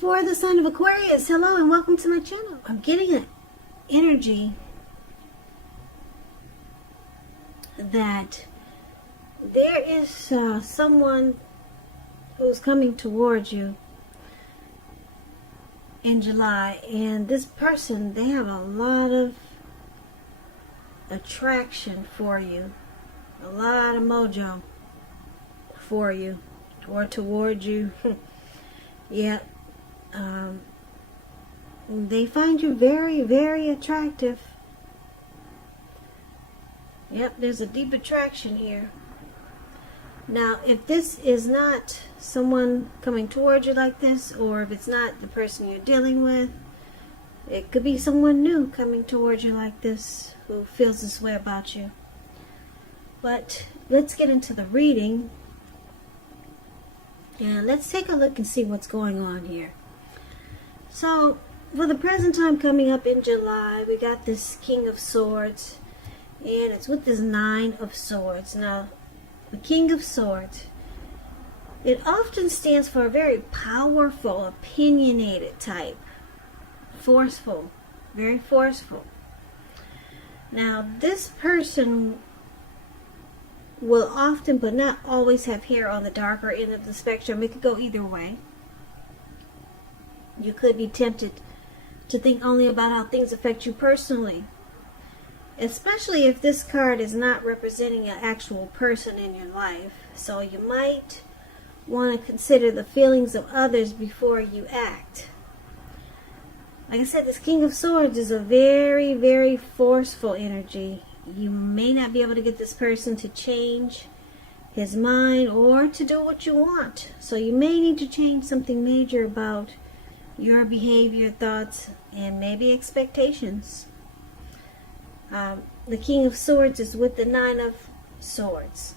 For the sign of Aquarius, hello and welcome to my channel. I'm getting an energy that there is someone who's coming towards you in July, and this person, they have a lot of attraction for you, a lot of mojo for you or toward you. Yeah. They find you very, very attractive. Yep, there's a deep attraction here. Now, if this is not someone coming towards you like this, or if it's not the person you're dealing with, it could be someone new coming towards you like this who feels this way about you. But let's get into the reading, and let's take a look and see what's going on here. So, for the present time coming up in July, we got this King of Swords, and it's with this Nine of Swords. Now, the King of Swords, it often stands for a very powerful, opinionated type. Forceful, very forceful. Now, this person will often, but not always, have hair on the darker end of the spectrum. It could go either way. You could be tempted to think only about how things affect you personally, especially if this card is not representing an actual person in your life. So you might want to consider the feelings of others before you act. Like I said, this King of Swords is a very, very forceful energy. You may not be able to get this person to change his mind or to do what you want. So you may need to change something major about your behavior, thoughts, and maybe expectations. The King of Swords is with the Nine of Swords.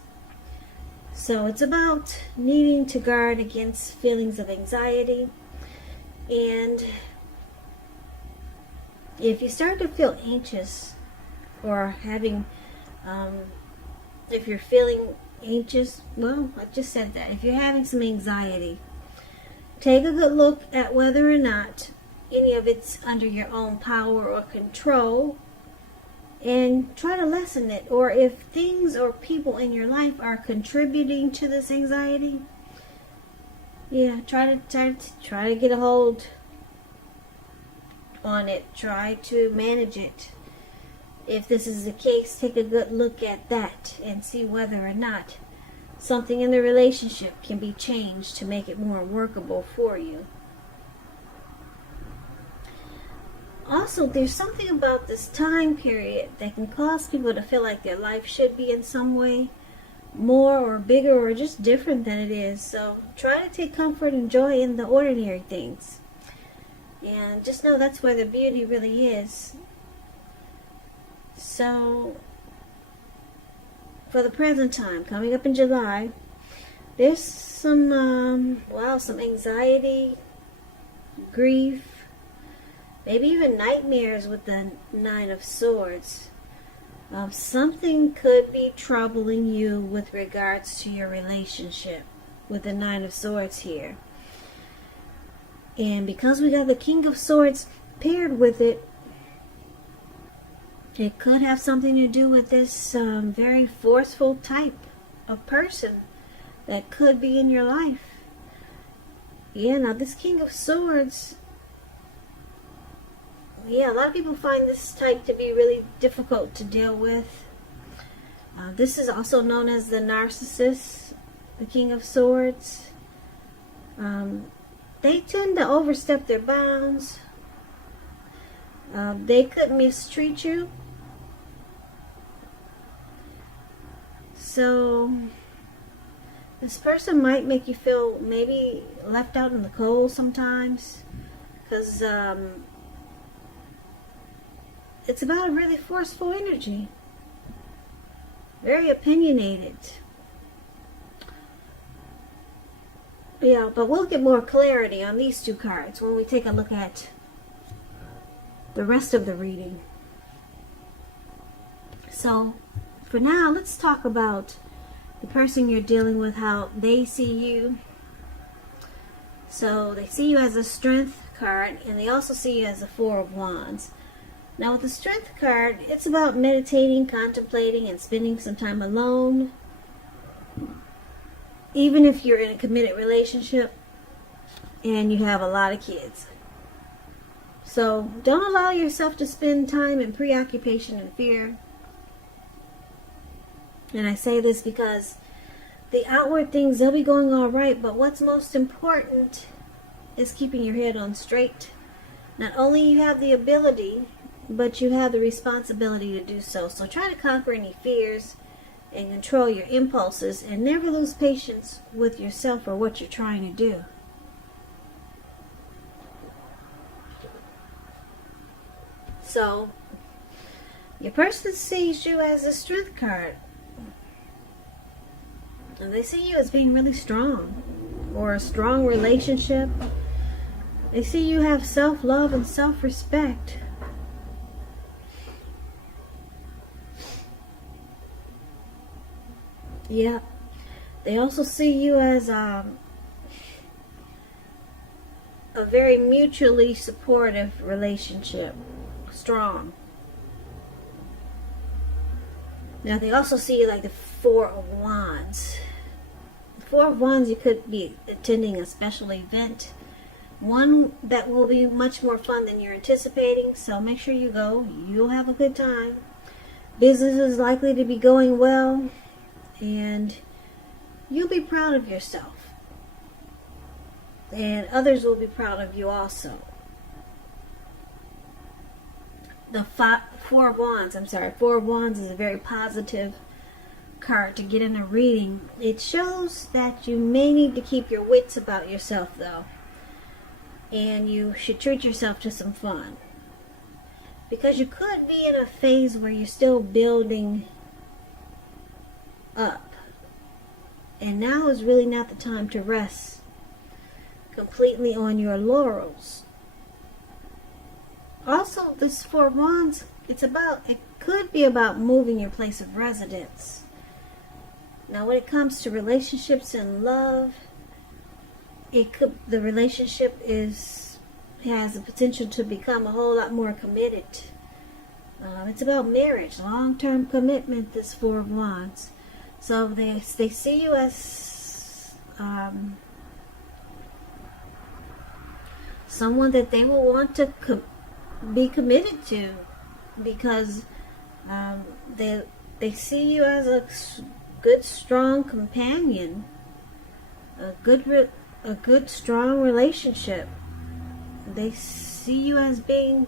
So it's about needing to guard against feelings of anxiety. And if you start to feel anxious or having, if you're feeling anxious, well, I just said that. If you're having some anxiety, take a good look at whether or not any of it's under your own power or control, and try to lessen it. Or if things or people in your life are contributing to this anxiety, yeah, try to get a hold on it. Try to manage it. If this is the case, take a good look at that and see whether or not something in the relationship can be changed to make it more workable for you. Also, there's something about this time period that can cause people to feel like their life should be in some way more or bigger or just different than it is. So try to take comfort and joy in the ordinary things. And just know that's where the beauty really is. So, for the present time, coming up in July, there's some anxiety, grief, maybe even nightmares with the Nine of Swords. Something could be troubling you with regards to your relationship with the Nine of Swords here. And because we got the King of Swords paired with it, it could have something to do with this very forceful type of person that could be in your life. Yeah, now this King of Swords, yeah, a lot of people find this type to be really difficult to deal with. This is also known as the narcissist, the King of Swords. They tend to overstep their bounds. They could mistreat you. So this person might make you feel maybe left out in the cold sometimes, because it's about a really forceful energy, very opinionated. Yeah, but we'll get more clarity on these two cards when we take a look at the rest of the reading. So for now, let's talk about the person you're dealing with, how they see you. So they see you as a Strength card, and they also see you as a Four of Wands. Now with the Strength card, it's about meditating, contemplating, and spending some time alone. Even if you're in a committed relationship and you have a lot of kids. So don't allow yourself to spend time in preoccupation and fear. And I say this because the outward things, they'll be going all right, but what's most important is keeping your head on straight. Not only you have the ability, but you have the responsibility to do so. So try to conquer any fears and control your impulses, and never lose patience with yourself or what you're trying to do. So your person sees you as a Strength card. And they see you as being really strong, or a strong relationship. They see you have self-love and self-respect. Yeah. They also see you as a very mutually supportive relationship. Strong. Now they also see you like the Four of Wands. The Four of Wands, you could be attending a special event. One that will be much more fun than you're anticipating. So make sure you go. You'll have a good time. Business is likely to be going well. And you'll be proud of yourself. And others will be proud of you also. The Four of Wands is a very positive card to get in a reading. It shows that you may need to keep your wits about yourself, though. And you should treat yourself to some fun. Because you could be in a phase where you're still building up. And now is really not the time to rest completely on your laurels. Also, this Four of Wands, it could be about moving your place of residence. Now, when it comes to relationships and love, the relationship has the potential to become a whole lot more committed. It's about marriage, long-term commitment, this Four of Wands. So they see you as someone that they will want to be committed to, because they see you as a good, strong companion, a good, strong relationship. They see you as being,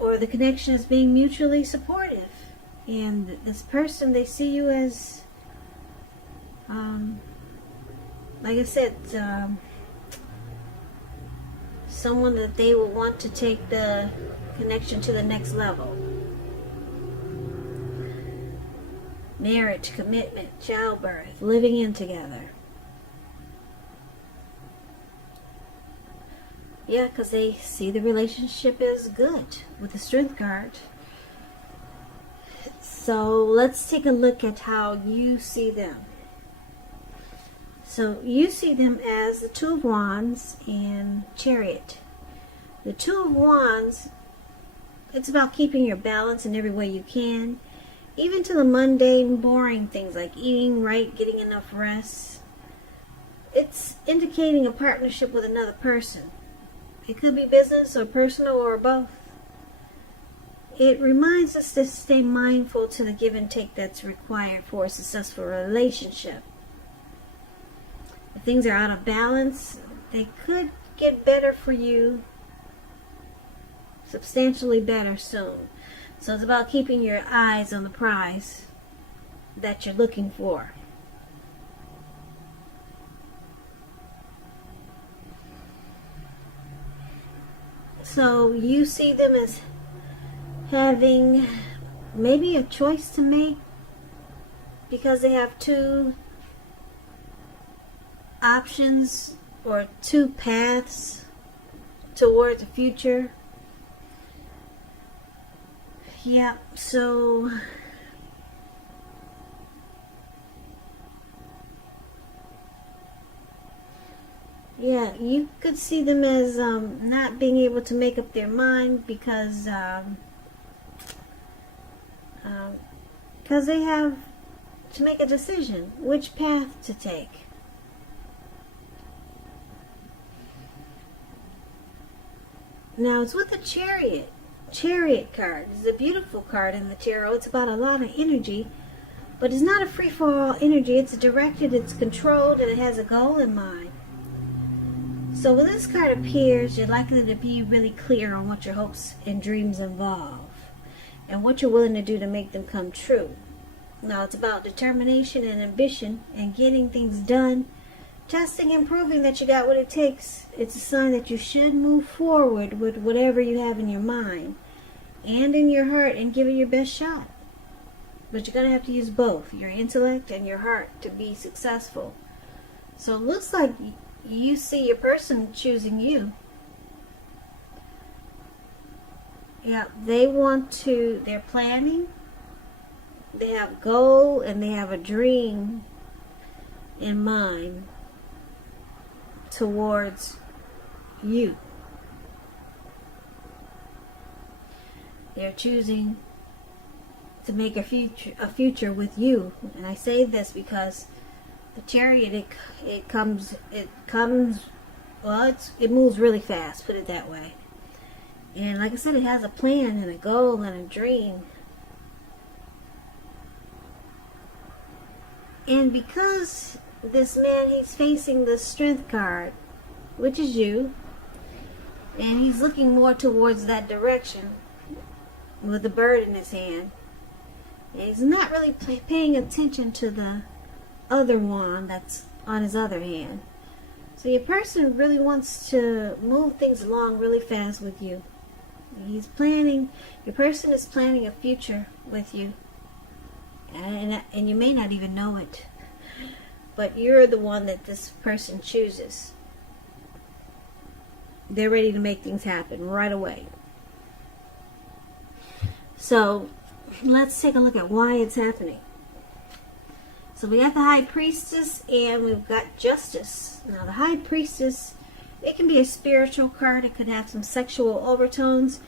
or the connection as being mutually supportive. And this person, they see you as, like I said, someone that they will want to take the connection to the next level. Marriage, commitment, childbirth, living in together. Yeah, because they see the relationship as good with the Strength card. So let's take a look at how you see them. So you see them as the Two of Wands and Chariot. The Two of Wands, it's about keeping your balance in every way you can, even to the mundane, boring things like eating right, getting enough rest. It's indicating a partnership with another person. It could be business or personal or both. It reminds us to stay mindful to the give and take that's required for a successful relationship. If things are out of balance, they could get better for you, substantially better soon. So it's about keeping your eyes on the prize that you're looking for. So you see them as having maybe a choice to make, because they have two options or two paths toward the future. Yeah, so Yeah, you could see them as not being able to make up their mind because they have to make a decision which path to take. Now it's with the Chariot. Chariot card is a beautiful card in the tarot. It's about a lot of energy, but it's not a free-for-all energy. It's directed, it's controlled, and it has a goal in mind. So when this card appears, you're likely to be really clear on what your hopes and dreams involve and what you're willing to do to make them come true. Now it's about determination and ambition and getting things done, testing and proving that you got what it takes. It's a sign that you should move forward with whatever you have in your mind and in your heart and give it your best shot. But you're going to have to use both, your intellect and your heart, to be successful. So it looks like you see your person choosing you. Yeah, they're planning, they have a goal, and they have a dream in mind towards you. They're choosing to make a future with you. And I say this because the Chariot, it moves really fast, put it that way. And like I said, it has a plan and a goal and a dream. And because this man, he's facing the Strength card, which is you, and he's looking more towards that direction with the bird in his hand. And he's not really paying attention to the other wand that's on his other hand. So your person really wants to move things along really fast with you. Your person is planning a future with you. And you may not even know it. But you're the one that this person chooses. They're ready to make things happen right away. So let's take a look at why it's happening. So we got the High Priestess and we've got Justice. Now the High Priestess, it can be a spiritual card. It could have some sexual overtones.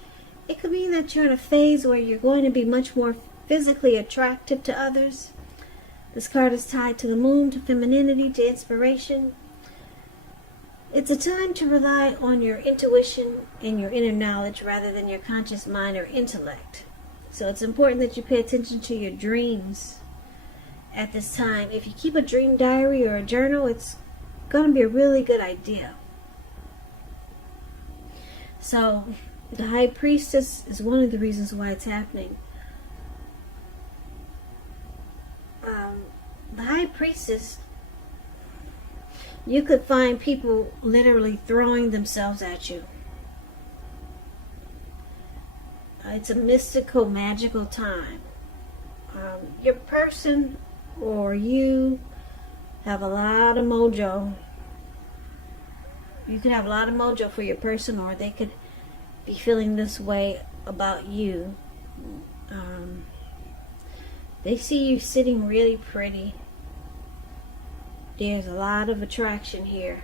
It could mean that you're in a phase where you're going to be much more physically attractive to others. This card is tied to the moon, to femininity, to inspiration. It's a time to rely on your intuition and your inner knowledge rather than your conscious mind or intellect. So it's important that you pay attention to your dreams at this time. If you keep a dream diary or a journal, it's going to be a really good idea. So the High Priestess is one of the reasons why it's happening. The High Priestess, you could find people literally throwing themselves at you. It's a mystical, magical time. Your person or you have a lot of mojo. You could have a lot of mojo for your person, or they could be feeling this way about you. They see you sitting really pretty. There's a lot of attraction here.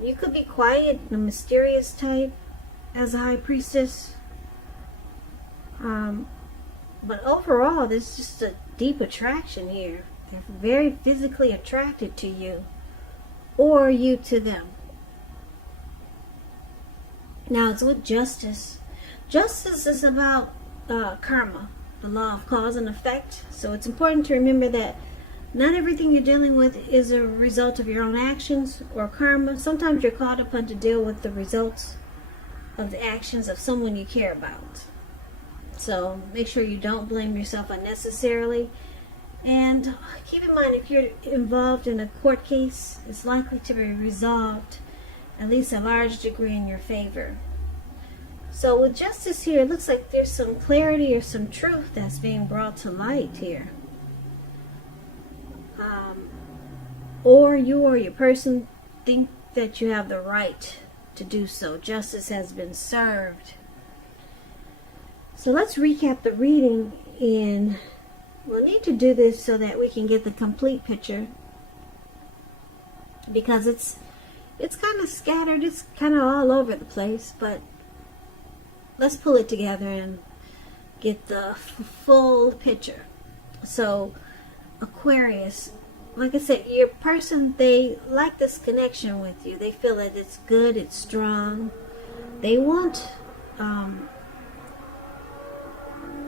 You could be quiet and a mysterious type as a High Priestess. But overall, there's just a deep attraction here. They're very physically attracted to you, or you to them. Now it's with Justice. Justice is about karma, the law of cause and effect. So it's important to remember that not everything you're dealing with is a result of your own actions or karma. Sometimes you're called upon to deal with the results of the actions of someone you care about. So make sure you don't blame yourself unnecessarily. And keep in mind, if you're involved in a court case, it's likely to be resolved at least a large degree in your favor. So with Justice here, it looks like there's some clarity or some truth that's being brought to light here. Or you or your person think that you have the right to do so. Justice has been served. So let's recap the reading, and we'll need to do this so that we can get the complete picture. because it's kind of scattered, it's kind of all over the place, but let's pull it together and get the full picture. So Aquarius, like I said, your person, they like this connection with you. They feel that it's good, it's strong. They want,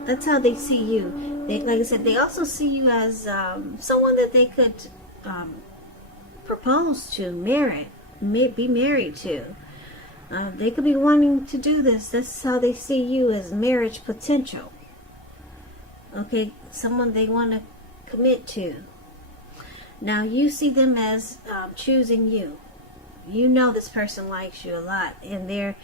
that's how they see you. They, like I said, they also see you as someone that they could propose to, be married to. They could be wanting to do this. That's how they see you, as marriage potential. Okay, someone they want to commit to. Now you see them as choosing you. You know this person likes you a lot, and they're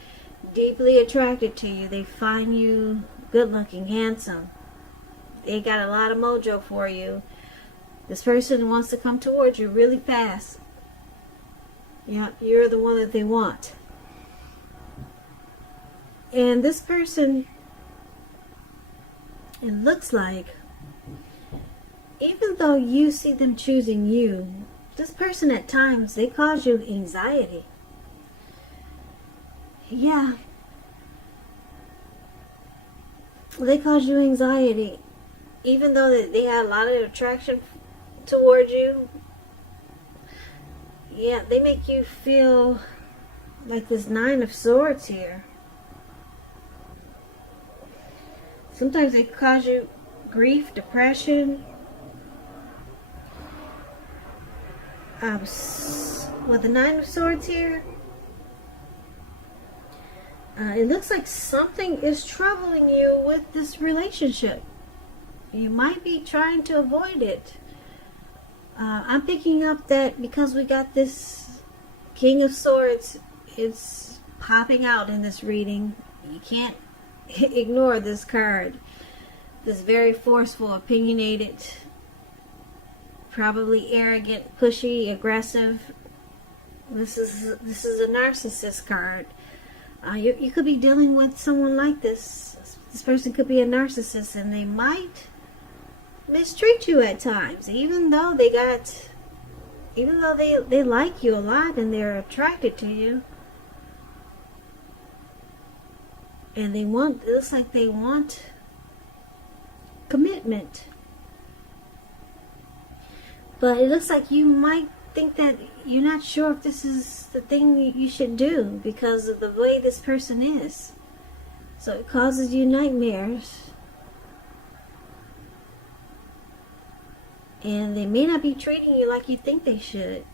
deeply attracted to you. They find you good looking, handsome. They got a lot of mojo for you. This person wants to come towards you really fast. Yeah, you're the one that they want. And this person, it looks like, even though you see them choosing you, this person at times, they cause you anxiety. Yeah. They cause you anxiety. Even though they have a lot of attraction toward you, yeah, they make you feel like this Nine of Swords here. Sometimes they cause you grief, depression. With the Nine of Swords here, it looks like something is troubling you with this relationship. You might be trying to avoid it. I'm picking up that because we got this King of Swords, it's popping out in this reading. You can't ignore this card. This very forceful, opinionated, probably arrogant, pushy, aggressive. This is a narcissist card. You could be dealing with someone like this. This person could be a narcissist, and they might mistreat you at times, even though they like you a lot and they're attracted to you, and it looks like they want commitment. But it looks like you might think that you're not sure if this is the thing you should do because of the way this person is. So it causes you nightmares. And they may not be treating you like you think they should.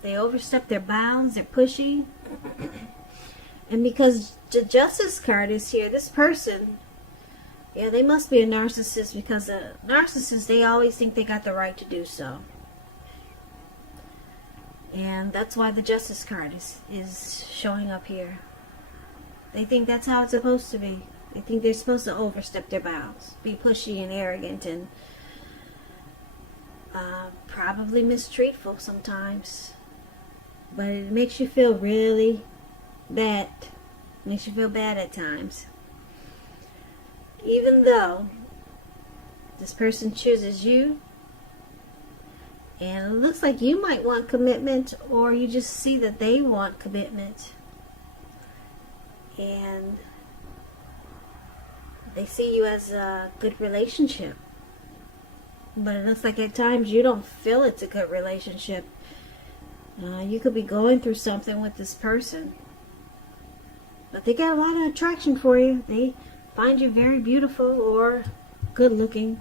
They overstep their bounds, they're pushy. And because the Justice card is here, this person, yeah, they must be a narcissist, because a narcissist, they always think they got the right to do so. And that's why the Justice card is showing up here. They think that's how it's supposed to be. They think they're supposed to overstep their bounds, be pushy and arrogant, and probably mistreatful sometimes. But it makes you feel really bad. Makes you feel bad at times. Even though this person chooses you, and it looks like you might want commitment, or you just see that they want commitment. And they see you as a good relationship. But it looks like at times you don't feel it's a good relationship. You could be going through something with this person. But they got a lot of attraction for you. They find you very beautiful or good looking.